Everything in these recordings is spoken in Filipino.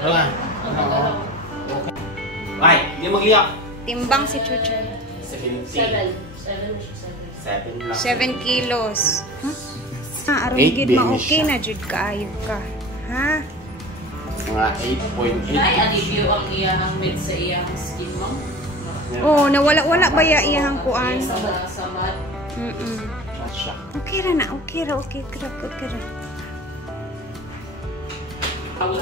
Wala. Okay. Ay, hindi magliyak. Timbang si Chuchay. 7 lang. 7 kilos. Huh? Aron Eight gid din ma-okay siya. na jud kaayo ka. Ha? Mga 8.8. Ay, alivio ang iyahang med sa iyang skin mo. Oh, nawala-wala ba ya iyang kuan? Sa mat. Siya. Okay ra na, okay ra, okay ra.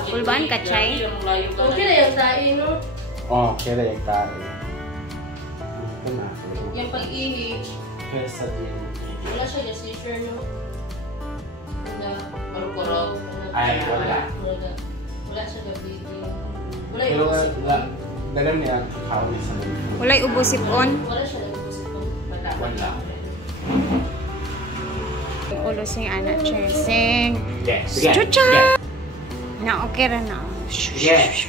Kulbaan ka, Chay? Okay na yung tayo, no? Oh, kaya yung tari. Ito na. Yung pag-ihi, Kaya sa din. wala siya yung seizure, no? Na parukuraw. Ay, wala. Wala siya gabi. Wala Pero yung usip. dagan niya kakawin sa mga. Walay ubosipon. Wala siya nag-usip ko. Wala. Ulo sing anak, Chay. Sing. Yes. Chuchay! Na, okay ra na. Yes.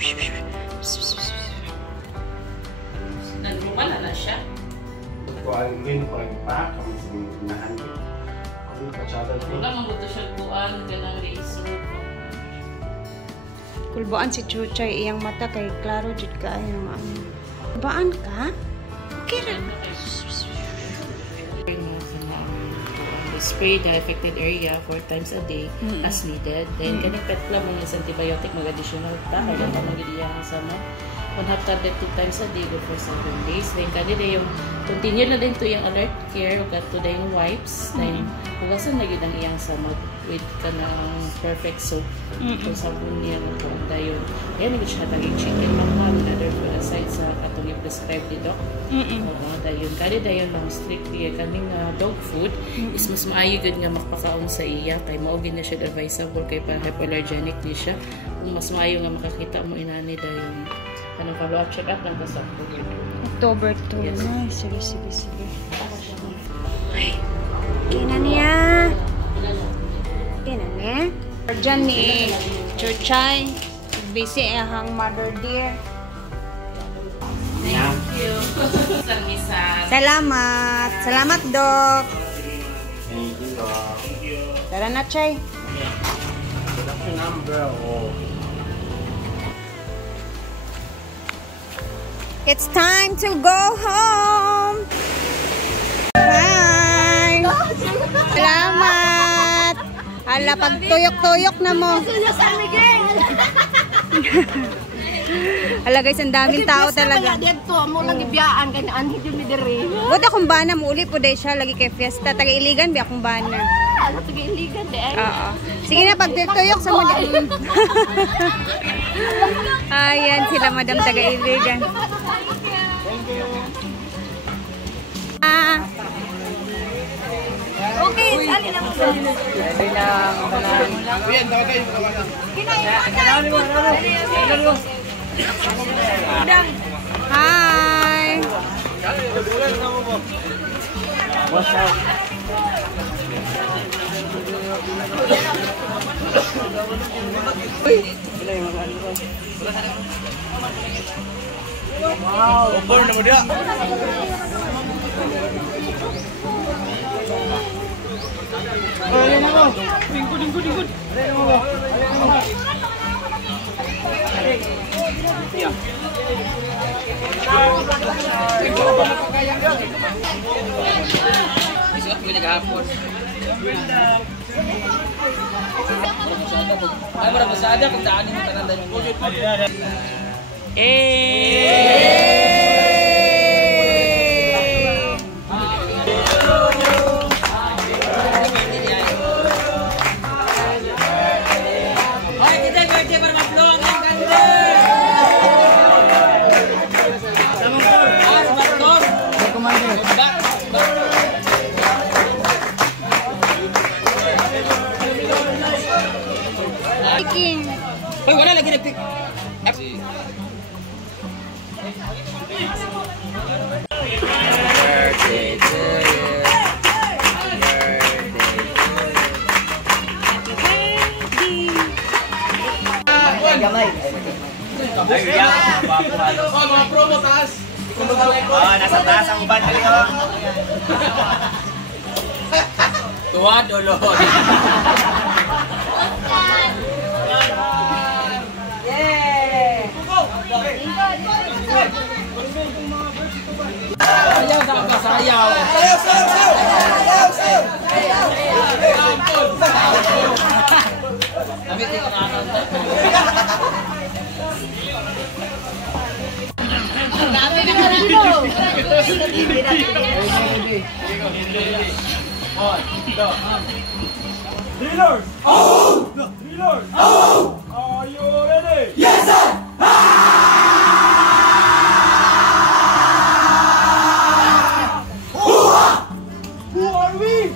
Nagruman na siya. Kung ang din ko ang pa, kami sa unahan ko. Kami patsada din. Wala mabuto siya buwan, ganang razor. Kulbaan si Chuchay, iyang mata kay klaro jud kaayo nga ano. Baan ka? Okay ra. Spray the affected area 4 times a day as needed. Then, kaning pet club mo is antibiotic, mag-additional ta. Kaya ito mag-iiyang sa mga 1 half tablet 2 times a day go for 7 days. Then, kanina yung continue na din to yung alert care o kato na yung wipes. Then, hugasan na yun ang iyang samot with kanang perfect soap. Kung sabon niya ng kunda yun. Kaya naging siya taging chicken mahal na therefore aside sa katong i-prescribe ni Doc. Oo, dayon. Kaya dayon lang strictly kaning dog food is mas maayo gud nga makpakaon sa iya kay mao gid na siya advisable kay pa hypoallergenic ni siya. Kung mas maayo nga makakita mo inani dayon. Anong follow-up check-up lang sa October 2. Yes. Ay, sige. Ay, kina niya. Kina niya. Diyan ni Chuchay. Busy ahang mother dear. Thank you. Salamat. Salamat, Doc. Thank you, Doc. Tara na, Chay. That's your number. Oh. It's time to go home. Bye. Salamat. Hala, pag tuyok-tuyok na mo. Hala guys, ang daming tao talaga. Dito mo lang ibiyaan kay anhi jud mi diri. Buti akong bana mo uli po day siya lagi kay fiesta. Taga-iligan bi akong bana. Ano to iligan de ay. Oo. Sige na, pag tuyok sa mo. Ayan sila madam taga-iligan. Okay, sali na mo. Hi. What's up? Wow, open na mo dia. Ayan ako. Dingkod. Ayan ako. Isuot ko nagahapon. Ay, marang masada kung daanin mo tanan dahil mo. Hoy, wala lagi nagtik. Birthday to you. Gamay. Ay, mga promo taas. Nasa taas ang uban dali oh. Tuwa dolo. Yay! Drillers! Oh! Drillers! Oh! Are you ready? Yes, sir! Who are we?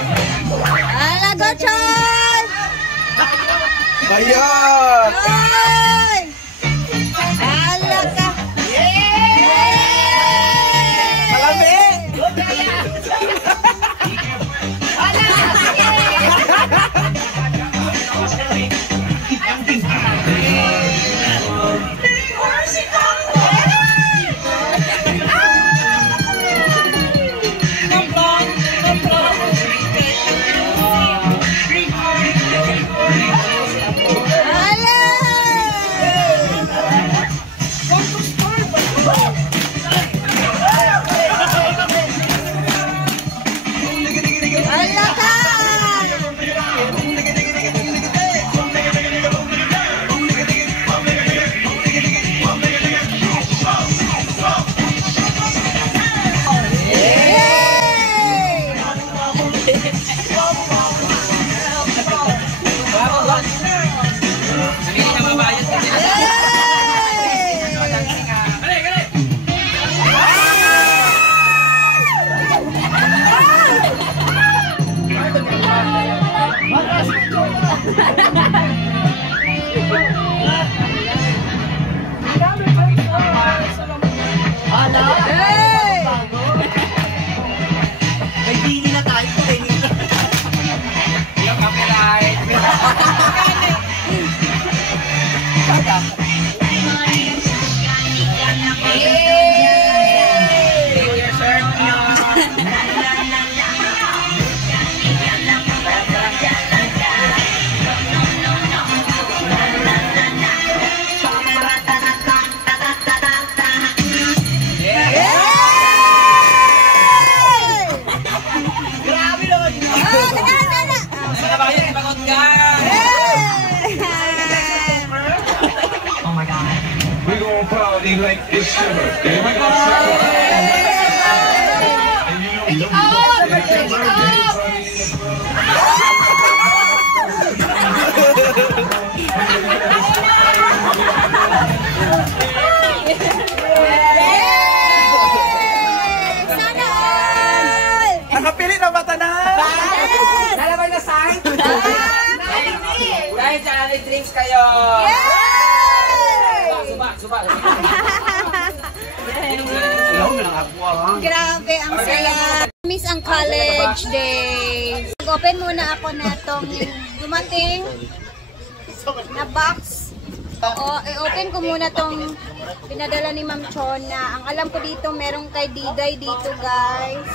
Ala, go, Chon! Bayot! Ay! Ala ka! Malami! We're gonna party like it's your birthday. We're gonna celebrate. And you know, it's your birthday Nakapili na ba tanan? Nalabay na sign? Dahil sa aling drinks kayo. Suba. Grabe, ang saya. Miss ang college days. Mag-open muna ako na itong dumating na box. Oo, i-open ko muna itong pinadala ni Ma'am Chona. Ang alam ko dito, merong kay Diday dito, guys.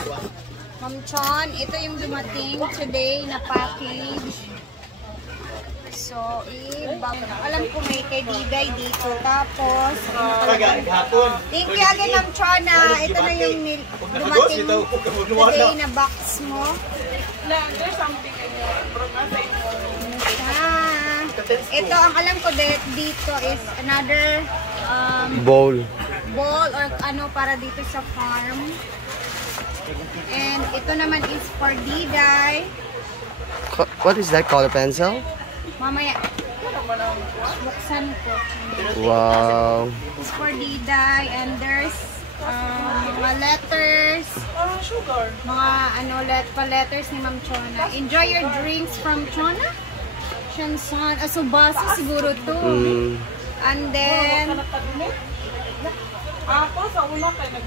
Ma'am Chon, ito yung dumating today na package. So, alam ko may kay Diday dito. Tapos, thank you again, Ma'am Chona. Ito na yung dumating today na box mo. Ito, ang alam ko dito is another bowl or ano para dito sa farm. And ito naman is for Diday. What is that, color pencil? Mamaya, buksan ko. Wow. It's for Diday and there's mga letters. Mga ano, letters ni Ma'am Chona. Enjoy your drinks from Chona. Shansan. So basa siguro to. And then,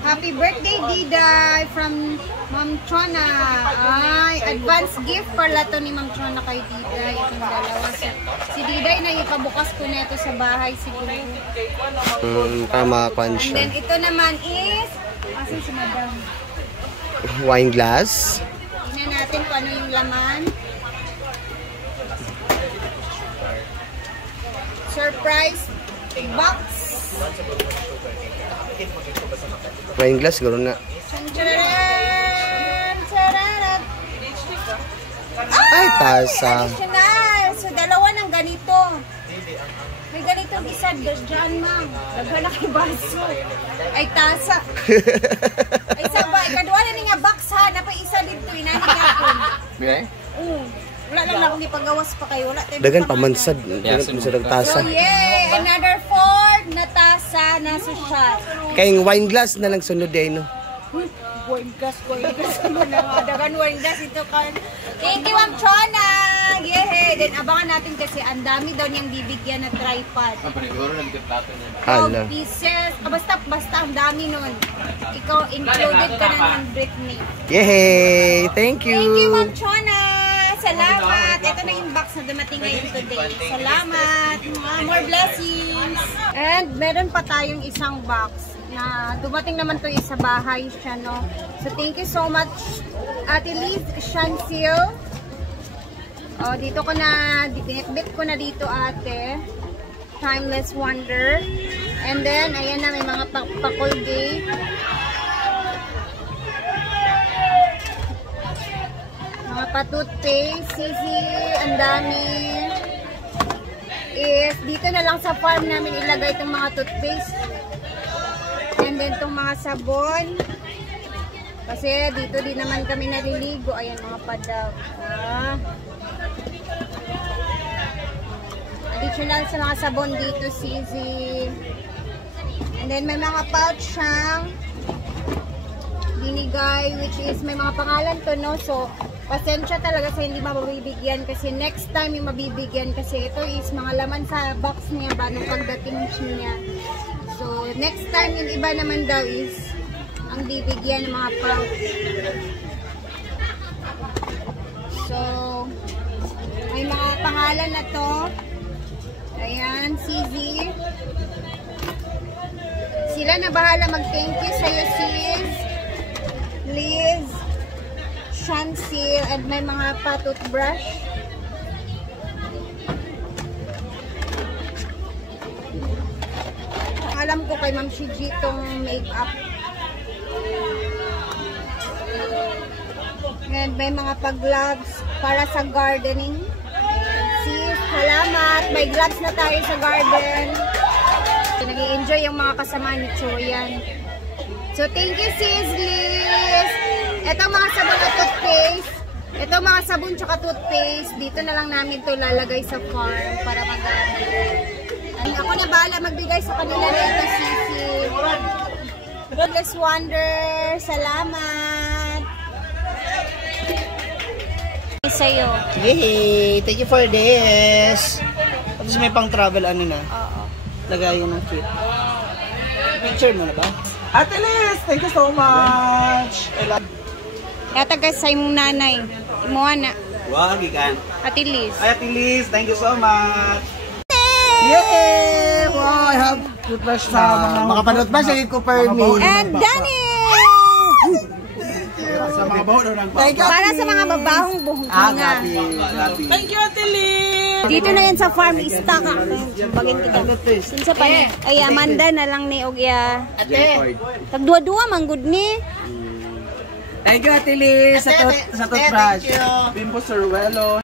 happy birthday, Diday, from Ma'am Chona. Ay, advance gift pala to ni Ma'am Chona kay Diday. Itong dalawa. Si Diday na ipabukas ko na ito sa bahay siguro. Tama, And siya. then, ito naman is, asan si Madam? Wine glass. Tingnan natin kung ano yung laman. Surprise box. Wine glass, siguro na. Charan! Charan! Ay, tasa. Additional! So, dalawa ng ganito. May ganitong isa dyan, ma'am. Naghanap yung baso. Ay, tasa. Ay, sabay. Kadwa na nga box, ha? Napay isa dito. Inani nga po. Wala lang akong ipagawas pa kayo. Wala tayo Dagan pamansad. Dagan pamansad ang tasa. So, yay! Another 4 na tasa na social. Kayong wine glass na lang sunod eh, no? Wine glass. Dagan wine glass ito ka. Thank you, Ma'am Chona! Yay! Then, abangan natin kasi ang dami daw niyang bibigyan na tripod. Hala. 12 pieces. Basta, ang dami nun. Ikaw, included ka na ng Britney. Yay! Thank you! Thank you, Ma'am Chona! Salamat! Ito na yung box na dumating ngayon today. Salamat! More blessings! And meron pa tayong isang box na dumating naman to sa bahay siya, no? So, thank you so much, Ate Liz Shansil. Oh, dito ko na, bit ko na dito, ate. Timeless Wonder. And then, ayan na, may mga pa-Colgate. Mga pa-toothpaste, sisi, ang dami. Is, dito na lang sa farm namin ilagay itong mga toothpaste. And then, itong mga sabon. Kasi, dito din naman kami naliligo. Ayan, mga padaw. Additional sa mga sabon dito, sisi. And then, may mga pouch siyang binigay, which is, may mga pangalan to, no? So, pasensya talaga sa hindi mabibigyan kasi next time yung mabibigyan kasi ito is mga laman sa box niya ba nung pagdating niya. So, next time yung iba naman daw is ang bibigyan ng mga pouch. So, may mga pangalan na to. Ayan, CZ. Sila na bahala mag-thank you sa'yo, sis. Liz. Shansil, and may mga pa-toothbrush. Alam ko kay Ma'am Shiji itong make-up. And may mga pa-gloves para sa gardening. Sis, salamat! May gloves na tayo sa garden. So, nag-i-enjoy yung mga kasama ni Choyan. So, thank you, sis Liz! Itong mga sabon at toothpaste, itong mga sabon tsaka toothpaste, dito na lang namin ito lalagay sa farm para magamit. Ako na bahala magbigay sa kanila nito, sisi. Timeless Wonder, salamat. Sa'yo. Yay! Thank you for this! Tapos may pang travel ano na? Oo. Lagayan ng kit. Picture mo na ba? Ate Liz, thank you so much! Kaya taga sa imong nanay. Imuha na. Wag, ikan. Ate Liz. Ay, Ate Liz, thank you so much. Yay! Wow, I have toothbrush sa Makapanood ba siya yung Cooper me? And Danny! sa mga baho daw ng Para sa mga babahong buhok nga. Thank you, Ate Liz. Dito na yan sa farm, ista ka. Bagin kita. Sinsa pa ni? Ay, Amanda na lang ni Ogya. Ate. Tagdua-dua, manggod ni. Thank you, Ate Liz, sa toothbrush. Bimbo Sorwelo.